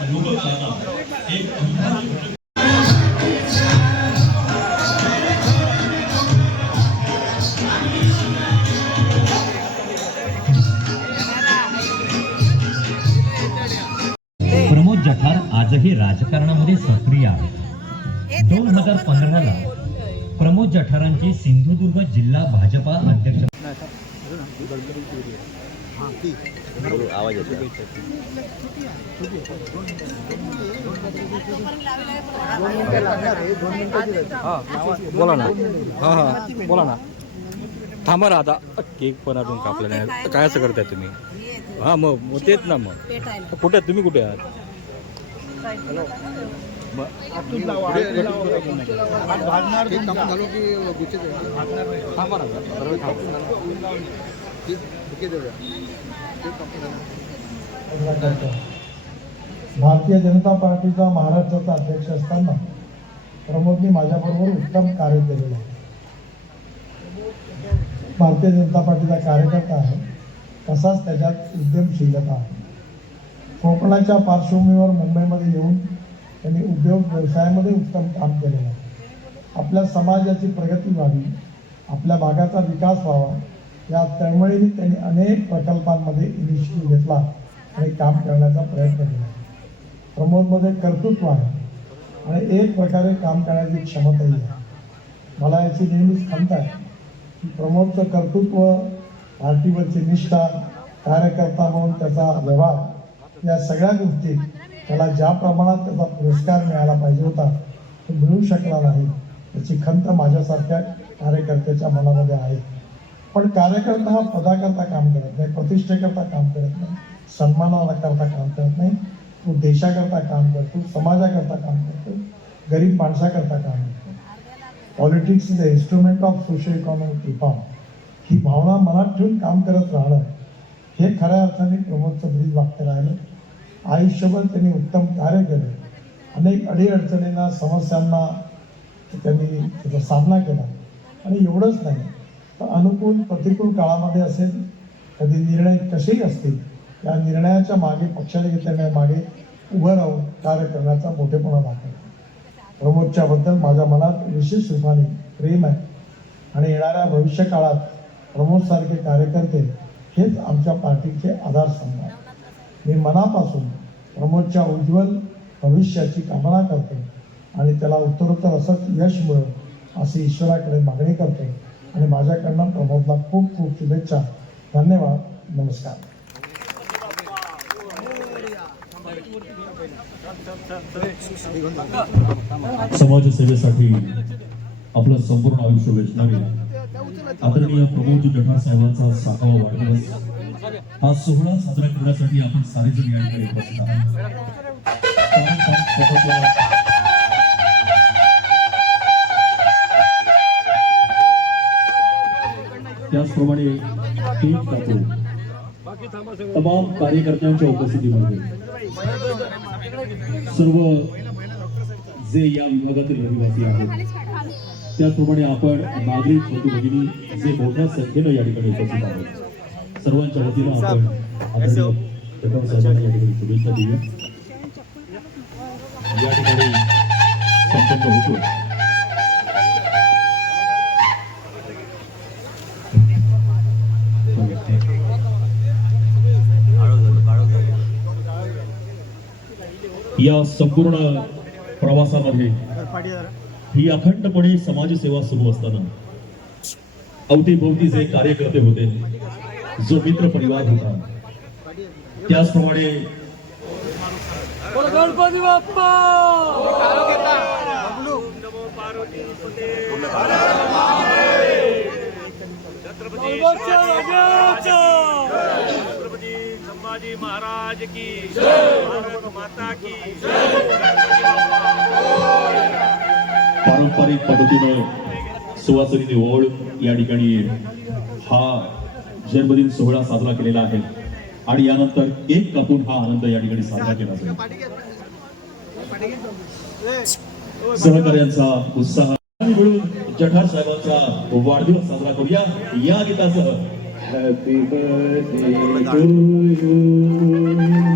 लोककलांना एक अविभाज्य प्रमोद जठार आजही राजकारणामध्ये सक्रिय आहेत. दोन हजार पंधराला प्रमोद जठारांची सिंधुदुर्ग जिल्हा भाजपा अध्यक्ष बोला ना. हा हा. बोला ना. थांबा ना आता. केक पण अजून कापला नाही. काय असं करताय तुम्ही? हा मग मग तेच ना मग. कुठे आहेत? तुम्ही कुठे आहात मग भारतीय जनता पार्टीचा महाराष्ट्राचा अध्यक्ष असताना प्रमोदनी माझ्याबरोबर उत्तम कार्य केलेलं आहे. भारतीय जनता पार्टीचा कार्यकर्ता आहे. तसाच त्याच्यात उद्यमशीलता आहे. कोकणाच्या पार्श्वभूमीवर मुंबईमध्ये येऊन त्यांनी उद्योग व्यवसायामध्ये उत्तम काम केलेलं आहे. आपल्या समाजाची प्रगती व्हावी आपल्या भागाचा विकास व्हावा या तळमळीने त्यांनी अनेक प्रकल्पांमध्ये इनिशिएटिव्ह घेतला आणि काम करण्याचा प्रयत्न केला. प्रमोदमध्ये कर्तृत्व आहे आणि एक प्रकारे काम करण्याची क्षमताही आहे. मला याची नेहमीच खंत आहे की प्रमोदचं कर्तृत्व पार्टीवरची निष्ठा कार्यकर्ता म्हणून त्याचा व्यवहार या सगळ्या गोष्टी त्याला ज्या प्रमाणात त्याचा पुरस्कार मिळाला पाहिजे होता तो मिळू शकला नाही याची खंत माझ्यासारख्या कार्यकर्त्याच्या मनामध्ये आहे. पण कार्यकर्ता हा पदाकरता काम करत नाही प्रतिष्ठेकरता काम करत नाही सन्मानाला करता काम करत नाही तो देशाकरता काम करतो समाजाकरता काम करतो गरीब माणसाकरता काम करतो. Politics is a instrument of social economic reform ही भावना मनात ठेवून काम करत राहणं हे खऱ्या अर्थाने प्रमोदचं ब्रीज वाक्य राहिलं. आयुष्यभर त्यांनी उत्तम कार्य केलं. अनेक अडीअडचणींना समस्यांना त्यांनी त्याचा सामना केला. आणि एवढंच नाही अनुकूल प्रतिकूल काळामध्ये असेल कधी निर्णय कसेही असतील या निर्णयाच्या मागे पक्षाने घेतलेल्या मागे उभं राहून कार्य करण्याचा मोठेपणा दाखवला. प्रमोदच्याबद्दल माझ्या मनात विशेष रूपाने प्रेम आहे. आणि येणाऱ्या भविष्य काळात प्रमोदसारखे कार्यकर्ते हेच आमच्या पार्टीचे आधारस्तंभ आहे मी मनापासून प्रमोदच्या उज्ज्वल भविष्याची कामना करतो आणि त्याला उत्तरोत्तर असंच यश मिळो अशी ईश्वराकडे मागणी करतो. आणि माझ्याकडनं प्रमोदला खूप खूप शुभेच्छा. धन्यवाद. नमस्कार. समाजसेवेसाठी आपलं संपूर्ण आयुष्य वेचणारे आदरणीय प्रमोद जठार साहेबांचा साठावा वाढदिवस. हा सोहळा साजरा करण्यासाठी आपण सारेजण या ठिकाणी उपस्थित आहात. त्याचप्रमाणे केक कापून तमाम कार्यकर्त्यांच्या उपस्थितीमध्ये सर्व जे या विभागातील रहिवासी आहेत त्याचप्रमाणे आपण नागरिक होती भगिनी जे मोठ्या संख्येनं या ठिकाणी उपस्थित आहोत सर्वांच्या वतीनं आपण साहेबांना या ठिकाणी शुभेच्छा देऊया. या ठिकाणी संपन्न होतो या संपूर्ण प्रवासामध्ये ही अखंडपणे समाजसेवा सुरू असताना अवतीभोवती जे कार्यकर्ते होते जो मित्र परिवार होता त्याचप्रमाणे गणपती बाप्पा छत्रपती संभाजी महाराज की पारंपरिक पद्धतीनं सुवासिनी ओळ या ठिकाणी हा जन्मदिन सोहळा साजरा केलेला आहे. आणि यानंतर केक कापून हा आनंद या ठिकाणी साजरा केला जाईल. सहकार्यांचा उत्साह. आणि मिळून जठार साहेबांचा वाढदिवस साजरा करूया. या गीतासह. Happy birthday to you happy birthday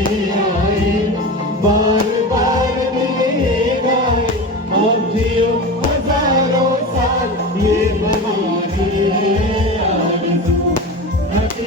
दिन ये आए बार बार दिन ये गाए अब जियो हजारों साल ये हमारी आरज़ू happy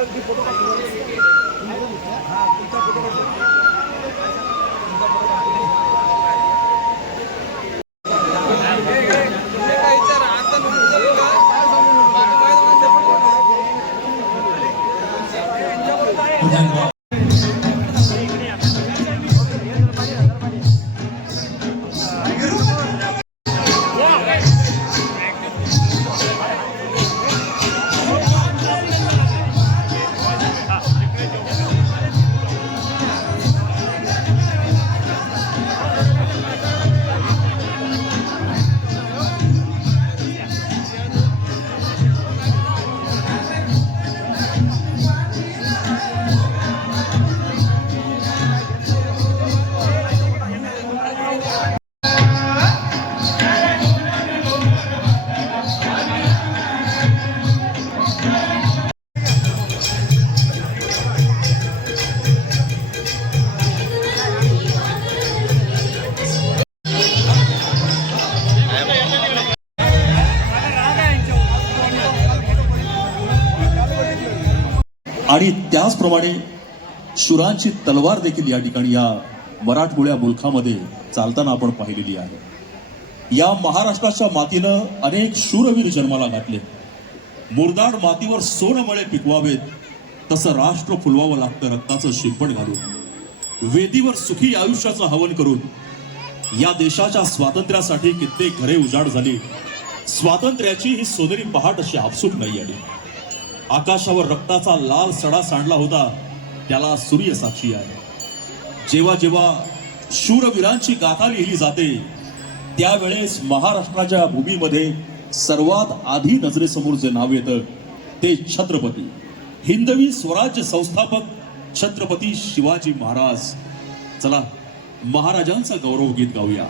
You आणि त्याचप्रमाणे शुरांची तलवार देखील या ठिकाणी या मराठमोळ्या मुलखामध्ये चालताना आपण पाहिलेली आहे. या महाराष्ट्राच्या मातीनं अनेक शूरवीर जन्माला घातले. मुरदाड मातीवर सोनमळे पिकवावेत तसं राष्ट्र फुलवावं लागतं रक्ताचं शिंपण घालून. वेदीवर सुखी आयुष्याचं हवन करून या देशाच्या स्वातंत्र्यासाठी कित्येक घरे उजाड झाली. स्वातंत्र्याची ही सोनेरी पहाट अशी आपसूक नाही आली. आकाशावर रक्ताचा लाल सडा सांडला होता त्याला सूर्य साक्षी आहे. जेव्हा जेव्हा शूरवीरांची गाथा लिहिली जाते त्यावेळेस महाराष्ट्राच्या भूमीमध्ये सर्वात आधी नजरेसमोर जे नाव येतं ते छत्रपती. हिंदवी स्वराज्य संस्थापक छत्रपती शिवाजी महाराज. चला महाराजांचं गौरव गीत गाऊया.